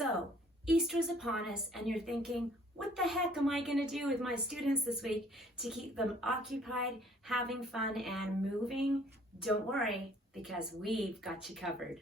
So, Easter is upon us and you're thinking, what the heck am I going to do with my students this week to keep them occupied, having fun, and moving? Don't worry, because we've got you covered.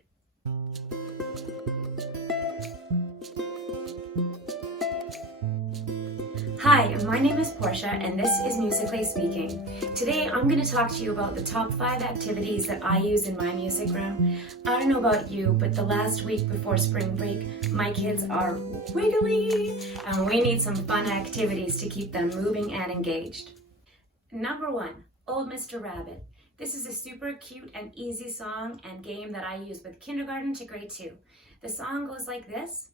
Hi, my name is Portia and this is Musically Speaking. Today I'm going to talk to you about the top 5 activities that I use in my music room. I don't know about you, but the last week before spring break, my kids are wiggly and we need some fun activities to keep them moving and engaged. Number 1, Old Mr. Rabbit. This is a super cute and easy song and game that I use with kindergarten to grade 2. The song goes like this.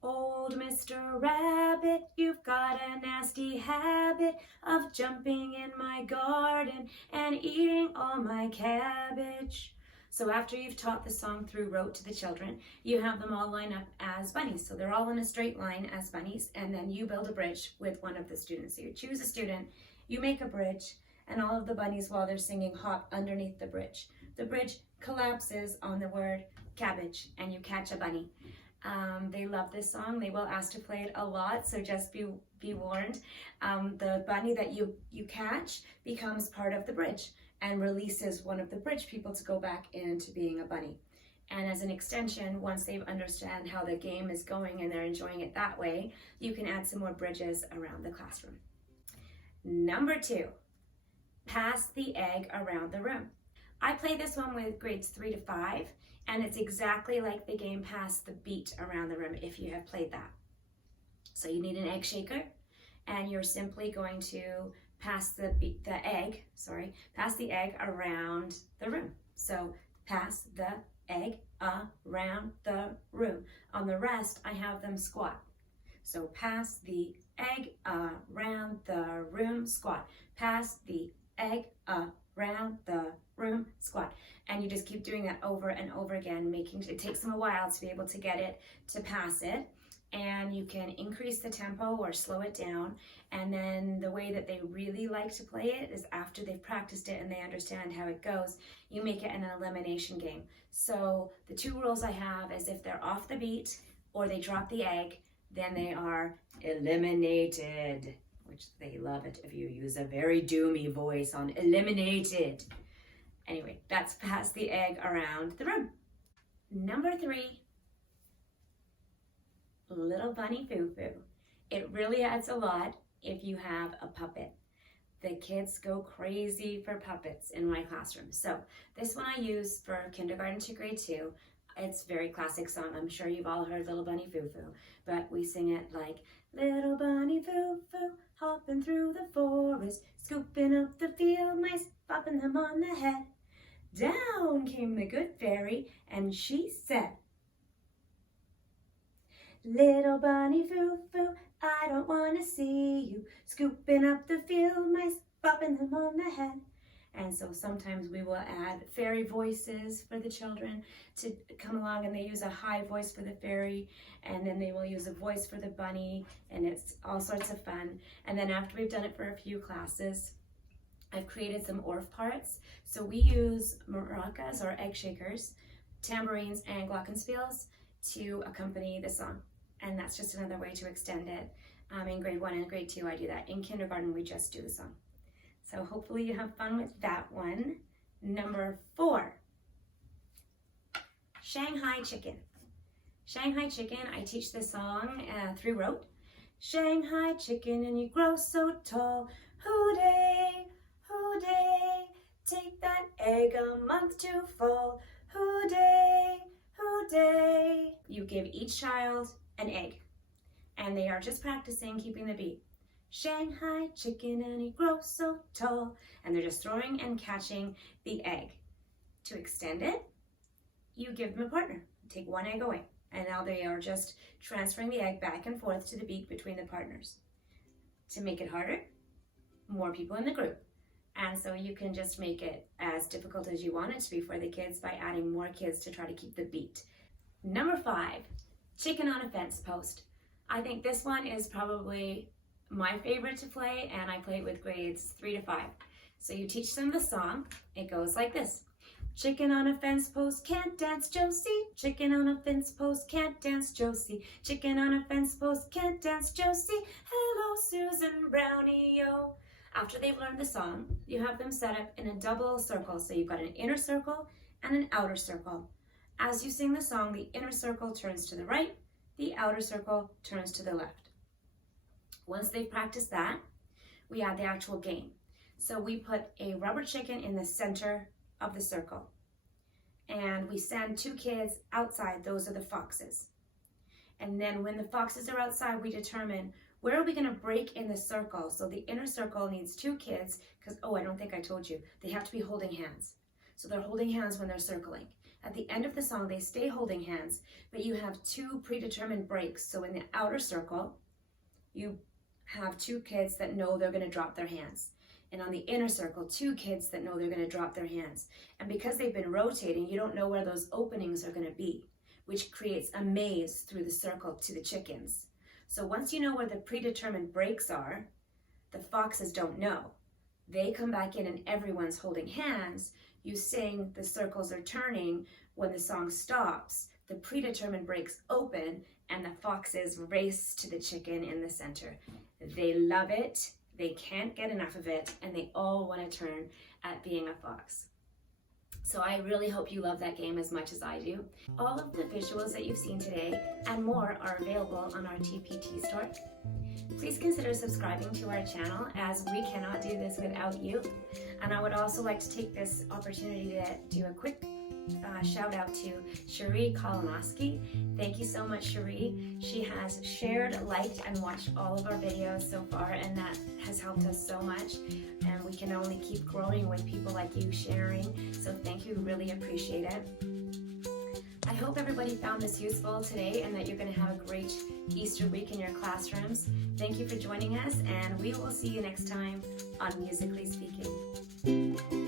Old Mr. Rabbit, you've got a nasty habit of jumping in my garden and eating all my cabbage. So after you've taught the song through rote to the children, you have them all line up as bunnies. So they're all in a straight line as bunnies, and then you build a bridge with one of the students. So you choose a student, you make a bridge, and all of the bunnies while they're singing hop underneath the bridge. The bridge collapses on the word cabbage and you catch a bunny. They love this song. They will ask to play it a lot, so just be warned. The bunny that you catch becomes part of the bridge and releases one of the bridge people to go back into being a bunny. And as an extension, once they understand how the game is going and they're enjoying it that way, you can add some more bridges around the classroom. Number 2, pass the egg around the room. I play this one with grades 3 to 5. And it's exactly like the game Pass the Beat around the room if you have played that. So you need an egg shaker and you're simply going to pass the egg around the room. So pass the egg around the room. On the rest, I have them squat. So pass the egg around the room, squat. Pass the egg around the room, squat. And you just keep doing that over and over again, it takes them a while to be able to get it, to pass it. And you can increase the tempo or slow it down. And then the way that they really like to play it is after they've practiced it and they understand how it goes, you make it an elimination game. So the 2 rules I have is if they're off the beat or they drop the egg, then they are eliminated, which they love it if you use a very doomy voice on eliminated. Anyway, that's pass the egg around the room. Number 3, Little Bunny Foo-Foo. It really adds a lot if you have a puppet. The kids go crazy for puppets in my classroom. So this one I use for kindergarten to grade 2. It's a very classic song. I'm sure you've all heard Little Bunny Foo-Foo, but we sing it like, Little Bunny Foo-Foo, hopping through the forest, scooping up the field mice, popping them on the head. Down came the good fairy, and she said, Little Bunny Foo-Foo, I don't want to see you scooping up the field mice, popping them on the head. And so sometimes we will add fairy voices for the children to come along, and they use a high voice for the fairy, and then they will use a voice for the bunny, and it's all sorts of fun. And then after we've done it for a few classes, I've created some Orff parts. So we use maracas or egg shakers, tambourines, and glockenspiels to accompany the song. And that's just another way to extend it. In grade 1 and grade 2, I do that. In kindergarten, we just do the song. So hopefully you have fun with that one. Number 4, Shanghai Chicken. Shanghai Chicken, I teach this song through rote. Shanghai chicken and you grow so tall. Hoo-day, hoo-day, take that egg a month to fall. Hoo-day, hoo-day. You give each child an egg and they are just practicing keeping the beat. Shanghai chicken and he grows so tall. And they're just throwing and catching the egg. To extend it, you give them a partner. Take one egg away. And now they are just transferring the egg back and forth to the beat between the partners. To make it harder, more people in the group. And so you can just make it as difficult as you want it to be for the kids by adding more kids to try to keep the beat. Number 5, Chicken on a Fence Post. I think this one is probably my favorite to play, and I play it with grades 3 to 5. So you teach them the song. It goes like this. Chicken on a fence post can't dance, Josie. Chicken on a fence post can't dance, Josie. Chicken on a fence post can't dance, Josie. Hello, Susan Brownie, yo. After they've learned the song, you have them set up in a double circle. So you've got an inner circle and an outer circle. As you sing the song, the inner circle turns to the right, the outer circle turns to the left. Once they've practiced that, we add the actual game. So we put a rubber chicken in the center of the circle. And we send 2 kids outside, those are the foxes. And then when the foxes are outside, we determine where are we gonna break in the circle. So the inner circle needs 2 kids, because, I don't think I told you, they have to be holding hands. So they're holding hands when they're circling. At the end of the song, they stay holding hands, but you have 2 predetermined breaks. So in the outer circle, you have 2 kids that know they're gonna drop their hands. And on the inner circle, 2 kids that know they're gonna drop their hands. And because they've been rotating, you don't know where those openings are gonna be, which creates a maze through the circle to the chickens. So once you know where the predetermined breaks are, the foxes don't know. They come back in and everyone's holding hands. You sing, the circles are turning. When the song stops, the predetermined breaks open and the foxes race to the chicken in the center. They love it. They can't get enough of it, and they all want to turn at being a fox. So I really hope you love that game as much as I do. All of the visuals that you've seen today and more are available on our TPT store. Please consider subscribing to our channel, as we cannot do this without you. And I would also like to take this opportunity to do a quick shout out to Cherie Kolonowski. Thank you so much, Cherie. She has shared, liked, and watched all of our videos so far, and that has helped us so much. And we can only keep growing with people like you sharing. So thank you, really appreciate it. I hope everybody found this useful today and that you're going to have a great Easter week in your classrooms. Thank you for joining us, and we will see you next time on Musically Speaking.